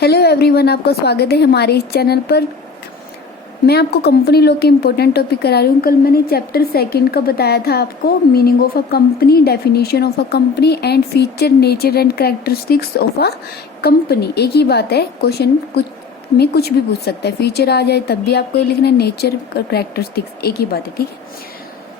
Hello everyone, आपका स्वागत है हमारे इस चैनल पर। मैं आपको कंपनी लॉ के इम्पोर्टेंट टॉपिक करा रही हूँ। कल मैंने चैप्टर 2 का बताया था आपको, meaning of a company, definition of a company and feature, nature and characteristics of a company. एक ही बात है, क्वेश्चन कुछ भी पूछ सकता है, फीचर आ जाए तब भी आपको ये लिखना है, नेचर और कैरेक्टरिस्टिक्स एक ही बात है, ठीक है।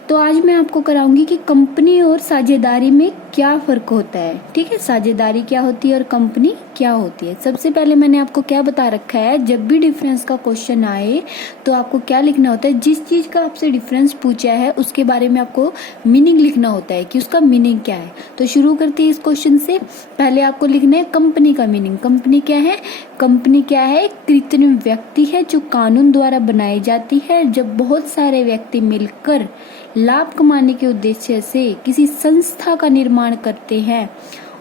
तो आज मैं आपको कराऊंगी कि कंपनी और साझेदारी में क्या फर्क होता है, ठीक है। साझेदारी क्या होती है और कंपनी क्या होती है। सबसे पहले मैंने आपको क्या बता रखा है, जब भी डिफरेंस का क्वेश्चन आए तो आपको क्या लिखना होता है, जिस चीज का आपसे डिफरेंस पूछा है उसके बारे में आपको मीनिंग लिखना होता है कि उसका मीनिंग क्या है। तो शुरू करते हैं इस क्वेश्चन से। पहले आपको लिखना है कंपनी का मीनिंग। कंपनी क्या है? कंपनी क्या है? एक कृत्रिम व्यक्ति है जो कानून द्वारा बनाई जाती है। जब बहुत सारे व्यक्ति मिलकर लाभ कमाने के उद्देश्य से किसी संस्था का निर्माण करते हैं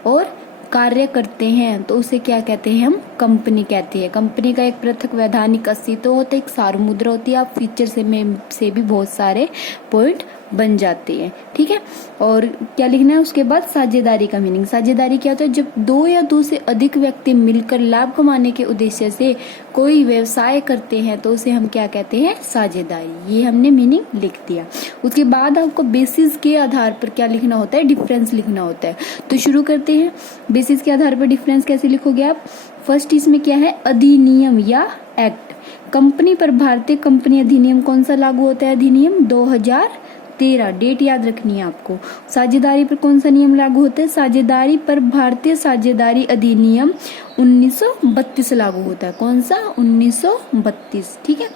और कार्य करते हैं तो उसे क्या कहते हैं? हम कंपनी कहते हैं। कंपनी का एक पृथक वैधानिक अस्तित्व होता है, एक सार्वमुद्रा होती है। आप फीचर से भी बहुत सारे पॉइंट बन जाते हैं, ठीक है। और क्या लिखना है उसके बाद? साझेदारी का मीनिंग। साझेदारी क्या होता है? जब 2 या 2 से अधिक व्यक्ति मिलकर लाभ कमाने के उद्देश्य से कोई व्यवसाय करते हैं तो उसे हम क्या कहते हैं? साझेदारी। ये हमने मीनिंग लिख दिया। उसके बाद आपको बेसिस के आधार पर क्या लिखना होता है? डिफरेंस लिखना होता है। तो शुरू करते हैं। बेसिस के आधार पर डिफरेंस कैसे लिखोगे आप? फर्स्ट इसमें क्या है? अधिनियम या एक्ट। कंपनी पर भारतीय कंपनी अधिनियम कौन सा लागू होता है? अधिनियम 2013। डेट याद रखनी है आपको। साझेदारी पर कौन सा नियम लागू होता है? साझेदारी पर भारतीय साझेदारी अधिनियम 1932 लागू होता है। कौन सा? 1932, ठीक है।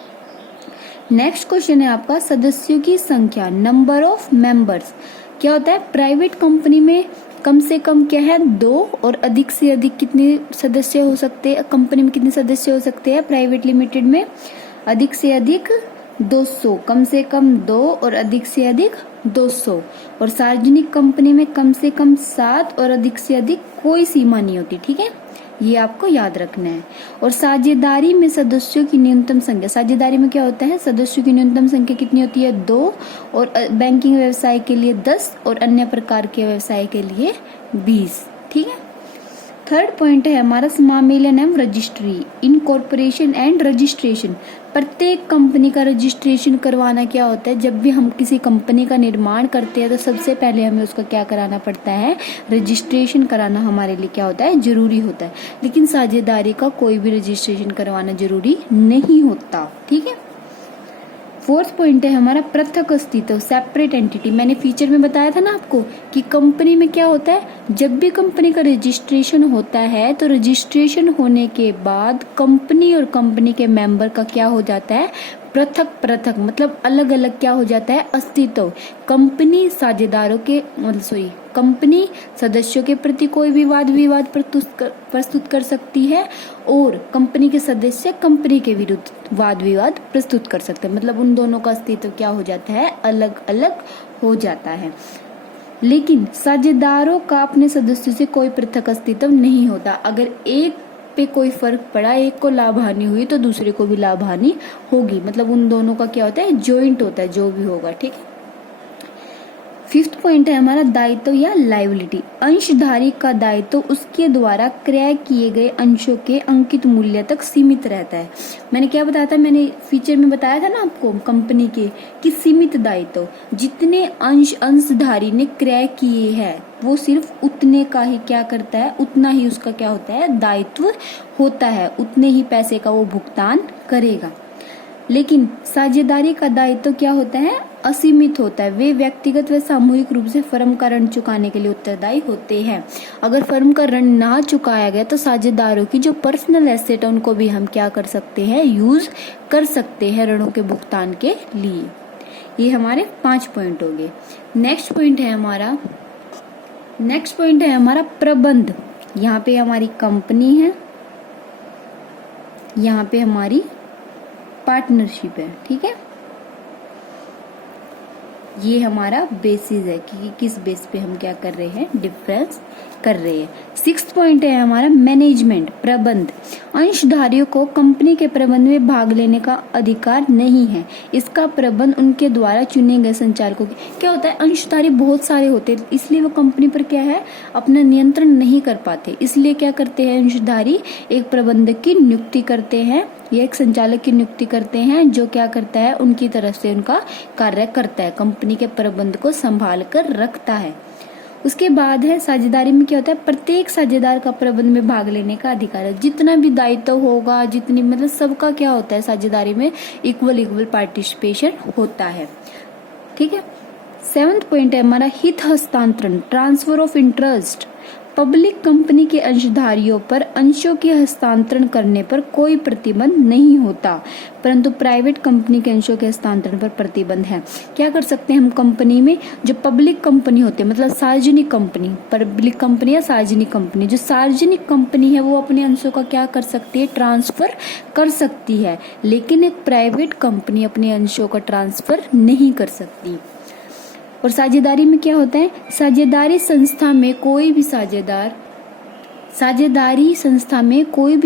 नेक्स्ट क्वेश्चन है आपका, सदस्यों की संख्या, नंबर ऑफ मेंबर्स। क्या होता है? प्राइवेट कंपनी में कम से कम क्या है? 2 और अधिक से अधिक कितने सदस्य हो सकते हैं? कंपनी में कितने सदस्य हो सकते हैं? प्राइवेट लिमिटेड में अधिक से अधिक 200, कम से कम 2 और अधिक से अधिक 200। और सार्वजनिक कंपनी में कम से कम 7 और अधिक से अधिक कोई सीमा नहीं होती, ठीक है। ये आपको याद रखना है। और साझेदारी में सदस्यों की न्यूनतम संख्या, साझेदारी में क्या होता है? सदस्यों की न्यूनतम संख्या कितनी होती है? 2 और बैंकिंग व्यवसाय के लिए 10 और अन्य प्रकार के व्यवसाय के लिए 20, ठीक है। थर्ड पॉइंट है हमारा, समामेलन एवं रजिस्ट्री, इनकॉर्पोरेशन एंड रजिस्ट्रेशन। प्रत्येक कंपनी का रजिस्ट्रेशन करवाना क्या होता है? जब भी हम किसी कंपनी का निर्माण करते हैं तो सबसे पहले हमें उसका क्या कराना पड़ता है? रजिस्ट्रेशन कराना हमारे लिए क्या होता है? जरूरी होता है। लेकिन साझेदारी का कोई भी रजिस्ट्रेशन करवाना जरूरी नहीं होता, ठीक है। फोर्थ पॉइंट है हमारा, पृथक अस्तित्व, सेपरेट एंटिटी। मैंने फीचर में बताया था ना आपको कि कंपनी में क्या होता है, जब भी कंपनी का रजिस्ट्रेशन होता है तो रजिस्ट्रेशन होने के बाद कंपनी और कंपनी के मेंबर का क्या हो जाता है? पृथक पृथक, मतलब अलग अलग क्या हो जाता है? अस्तित्व। कंपनी साझेदारों के कंपनी सदस्यों के प्रति कोई भी वाद विवाद प्रस्तुत कर सकती है और कंपनी के सदस्य कंपनी के विरुद्ध वाद विवाद प्रस्तुत कर सकते हैं। मतलब उन दोनों का अस्तित्व क्या हो जाता है? अलग अलग हो जाता है। लेकिन साझेदारों का अपने सदस्यों से कोई पृथक अस्तित्व नहीं होता। अगर एक पे कोई फर्क पड़ा, एक को लाभ हानि हुई तो दूसरे को भी लाभ हानि होगी। मतलब उन दोनों का क्या होता है? जॉइंट होता है, जो भी होगा, ठीक है। फिफ्थ पॉइंट है हमारा, दायित्व या लायबिलिटी। अंशधारी का दायित्व उसके द्वारा क्रय किए गए अंशों के अंकित मूल्य तक सीमित रहता है। मैंने क्या बताया था? मैंने फीचर में बताया था ना आपको कंपनी के कि सीमित दायित्व, जितने अंशधारी ने क्रय किए हैं वो सिर्फ उतने का ही क्या करता है? उतना ही उसका क्या होता है? दायित्व होता है, उतने ही पैसे का वो भुगतान करेगा। लेकिन साझेदारी का दायित्व क्या होता है? असीमित होता है। वे व्यक्तिगत व सामूहिक रूप से फर्म का ऋण चुकाने के लिए उत्तरदायी होते हैं। अगर फर्म का ऋण ना चुकाया गया तो साझेदारों की जो पर्सनल एसेट है उनको भी हम क्या कर सकते हैं? यूज कर सकते हैं ऋणों के भुगतान के लिए। ये हमारे 5 पॉइंट हो गए। नेक्स्ट पॉइंट है हमारा प्रबंध। यहाँ पे हमारी कंपनी है, यहाँ पे हमारी पार्टनरशिप है, ठीक है। ये हमारा बेसिस है कि किस बेस पे हम क्या कर रहे हैं, डिफरेंस कर रहे हैं। 6th पॉइंट है हमारा मैनेजमेंट, प्रबंध। अंशधारियों को कंपनी के प्रबंध में भाग लेने का अधिकार नहीं है, इसका प्रबंध उनके द्वारा चुने गए संचालकों की। क्या होता है, अंशधारी बहुत सारे होते हैं, इसलिए वो कंपनी पर क्या है, अपना नियंत्रण नहीं कर पाते। इसलिए क्या करते हैं अंशधारी, एक प्रबंधक की नियुक्ति करते हैं या एक संचालक की नियुक्ति करते हैं, जो क्या करता है, उनकी तरफ से उनका कार्य करता है, कंपनी के प्रबंध को संभाल कर रखता है। उसके बाद है साझेदारी में क्या होता है, प्रत्येक साझेदार का प्रबंध में भाग लेने का अधिकार है। जितना भी दायित्व होगा, जितनी मतलब सबका क्या होता है, साझेदारी में इक्वल पार्टिसिपेशन होता है। ठीक है। 7th पॉइंट है हमारा हित हस्तांतरण, transfer of interest. Public company के अंशधारियों पर अंशों के हस्तांतरण करने पर कोई प्रतिबंध नहीं होता, परंतु प्राइवेट कंपनी के अंशों के हस्तांतरण पर प्रतिबंध है। क्या कर सकते हैं हम कंपनी में, जो पब्लिक कंपनी होती है, मतलब सार्वजनिक कंपनी, पब्लिक कंपनी या सार्वजनिक कंपनी, जो सार्वजनिक कंपनी है वो अपने अंशों का क्या कर सकती है, ट्रांसफर कर सकती है, लेकिन एक प्राइवेट कंपनी अपने अंशों का ट्रांसफर नहीं कर सकती। और साझेदारी में क्या होता है, साझेदारी संस्था में कोई भी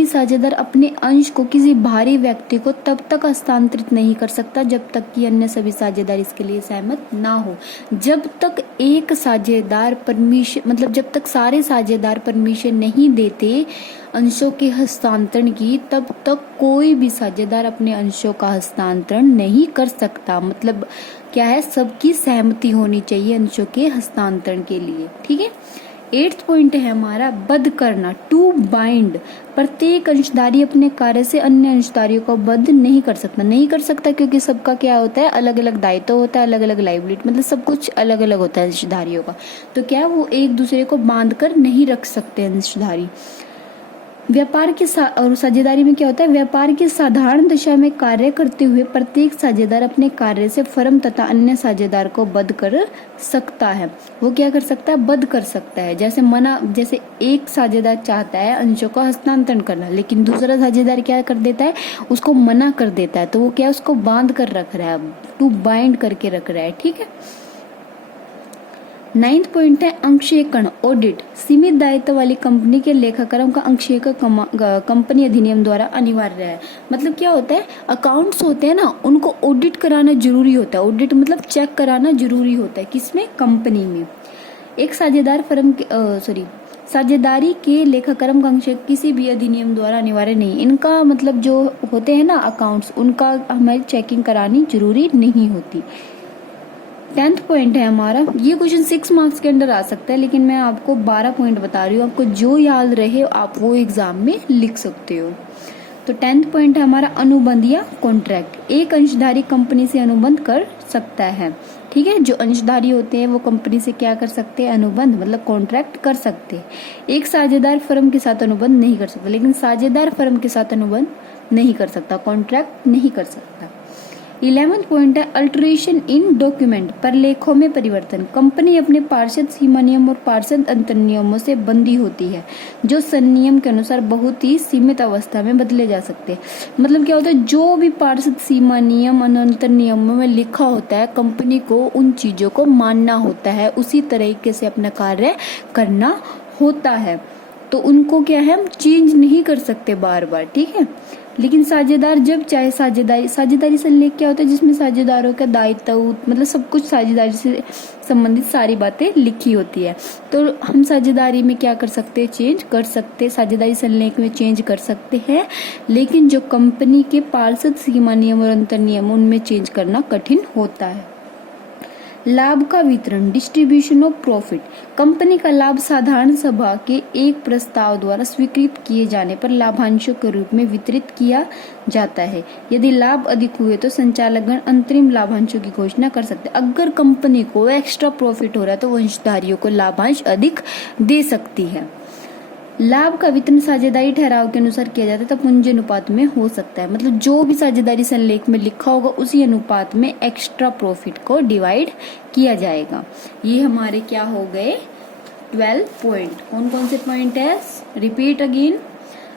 साझेदार अपने अंश को किसी बाहरी व्यक्ति को तब तक हस्तांतरित नहीं कर सकता जब तक कि अन्य सभी साझेदार इसके लिए सहमत ना हो। जब तक एक साझेदार परमिशन, मतलब जब तक सारे साझेदार परमिशन नहीं देते अंशों के हस्तांतरण की, तब तक कोई भी साझेदार अपने अंशों का हस्तांतरण नहीं कर सकता। मतलब क्या है, सबकी सहमति होनी चाहिए अंशों के हस्तांतरण के लिए। ठीक है। 8th पॉइंट है हमारा बद्ध करना, टू बाइंड। प्रत्येक अंशधारी अपने कार्य से अन्य अंशधारियों को बद्ध नहीं कर सकता क्योंकि सबका क्या होता है, अलग अलग दायित्व होता है, अलग अलग लाइबिलिटी, मतलब सब कुछ अलग अलग होता है अंशधारियों का। तो क्या वो एक दूसरे को बांध कर नहीं रख सकते अंशधारी। व्यापार की और साझेदारी में क्या होता है, व्यापार की साधारण दशा में कार्य करते हुए प्रत्येक साझेदार अपने कार्य से फर्म तथा अन्य साझेदार को बद्ध कर सकता है। वो क्या कर सकता है, बद्ध कर सकता है। जैसे एक साझेदार चाहता है अंशों का हस्तांतरण करना, लेकिन दूसरा साझेदार क्या कर देता है, उसको मना कर देता है, तो वो क्या, उसको बांध कर रख रहा है, टू बाइंड करके रख रहा है। ठीक है। 9th पॉइंट है अंशेकन, ऑडिट। सीमित दायित्व वाली कंपनी के लेखाक्रम का अंशेकन कंपनी अधिनियम द्वारा अनिवार्य है। मतलब क्या होता है, अकाउंट्स होते हैं ना, उनको ऑडिट कराना जरूरी होता है। ऑडिट मतलब चेक कराना जरूरी होता है, किसमें, कंपनी में। एक साझेदारी के लेखाक्रम का अंशेकन किसी भी अधिनियम द्वारा अनिवार्य नहीं। इनका मतलब जो होते हैं ना अकाउंट्स, उनका हमें चेकिंग करानी जरूरी नहीं होती। 10th पॉइंट है हमारा, ये क्वेश्चन 6 मार्क्स के अंदर आ सकता है, लेकिन मैं आपको 12 पॉइंट बता रही हूँ, आपको जो याद रहे आप वो एग्जाम में लिख सकते हो। तो 10th पॉइंट है हमारा अनुबंध या कॉन्ट्रैक्ट। एक अंशधारी कंपनी से अनुबंध कर सकता है। ठीक है। जो अंशधारी होते हैं वो कंपनी से क्या कर सकते हैं, अनुबंध मतलब कॉन्ट्रैक्ट कर सकते हैं। एक साझेदार फर्म के साथ अनुबंध नहीं कर सकता, लेकिन साझेदार फर्म के साथ अनुबंध नहीं कर सकता, कॉन्ट्रैक्ट नहीं कर सकता। 11th पॉइंट है अल्टरेशन इन डॉक्यूमेंट, प्रलेखों में परिवर्तन। कंपनी अपने पार्षद सीमा नियम और पार्षद अंतर नियमों से बंधी होती है, जो संनियम के अनुसार बहुत ही सीमित अवस्था में बदले जा सकते हैं। मतलब क्या होता है, जो भी पार्षद सीमा नियम और अंतर नियमों में लिखा होता है, कंपनी को उन चीजों को मानना होता है, उसी तरीके से अपना कार्य करना होता है। तो उनको क्या है, हम चेंज नहीं कर सकते बार बार। ठीक है। लेकिन साझेदार जब चाहे साझेदारी से लेकर क्या होता है, जिसमें साझेदारों का दायित्व मतलब सब कुछ साझेदारी से संबंधित सारी बातें लिखी होती है, तो हम साझेदारी में क्या कर सकते हैं, चेंज कर सकते हैं, साझेदारी संलेख में चेंज कर सकते हैं। लेकिन जो कंपनी के पार्षद सीमा नियम और अंतर नियम, उनमें चेंज करना कठिन होता है। लाभ का वितरण, डिस्ट्रीब्यूशन ऑफ प्रॉफिट। कंपनी का लाभ साधारण सभा के एक प्रस्ताव द्वारा स्वीकृत किए जाने पर लाभांशों के रूप में वितरित किया जाता है। यदि लाभ अधिक हुए तो संचालकगण अंतरिम लाभांशों की घोषणा कर सकते हैं। अगर कंपनी को एक्स्ट्रा प्रॉफिट हो रहा है तो वो अंशधारियों को लाभांश अधिक दे सकती है। लाभ का वितरण साझेदारी ठहराव के अनुसार किया जाता है, तब पूंजी अनुपात में हो सकता है। मतलब जो भी साझेदारी संलेख में लिखा होगा उसी अनुपात में एक्स्ट्रा प्रॉफिट को डिवाइड किया जाएगा। ये हमारे क्या हो गए, 12 पॉइंट। कौन कौन से पॉइंट है, रिपीट अगेन।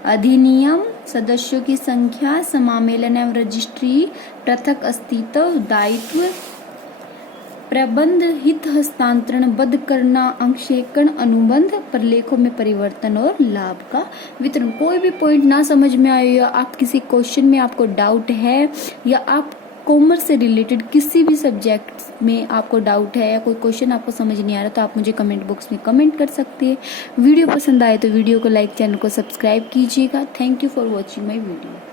अधिनियम, सदस्यों की संख्या, समामेलन एवं रजिस्ट्री, पृथक अस्तित्व, दायित्व, प्रबंध, हित हस्तांतरण, बद्ध करना, अंशेकन, अनुबंध, प्रलेखों में परिवर्तन और लाभ का वितरण। कोई भी पॉइंट ना समझ में आए या आप किसी क्वेश्चन में आपको डाउट है या आप कॉमर्स से रिलेटेड किसी भी सब्जेक्ट में आपको डाउट है या कोई क्वेश्चन आपको समझ नहीं आ रहा तो आप मुझे कमेंट बॉक्स में कमेंट कर सकते हैं। वीडियो पसंद आए तो वीडियो को लाइक, चैनल को सब्सक्राइब कीजिएगा। Thank you for watching my video.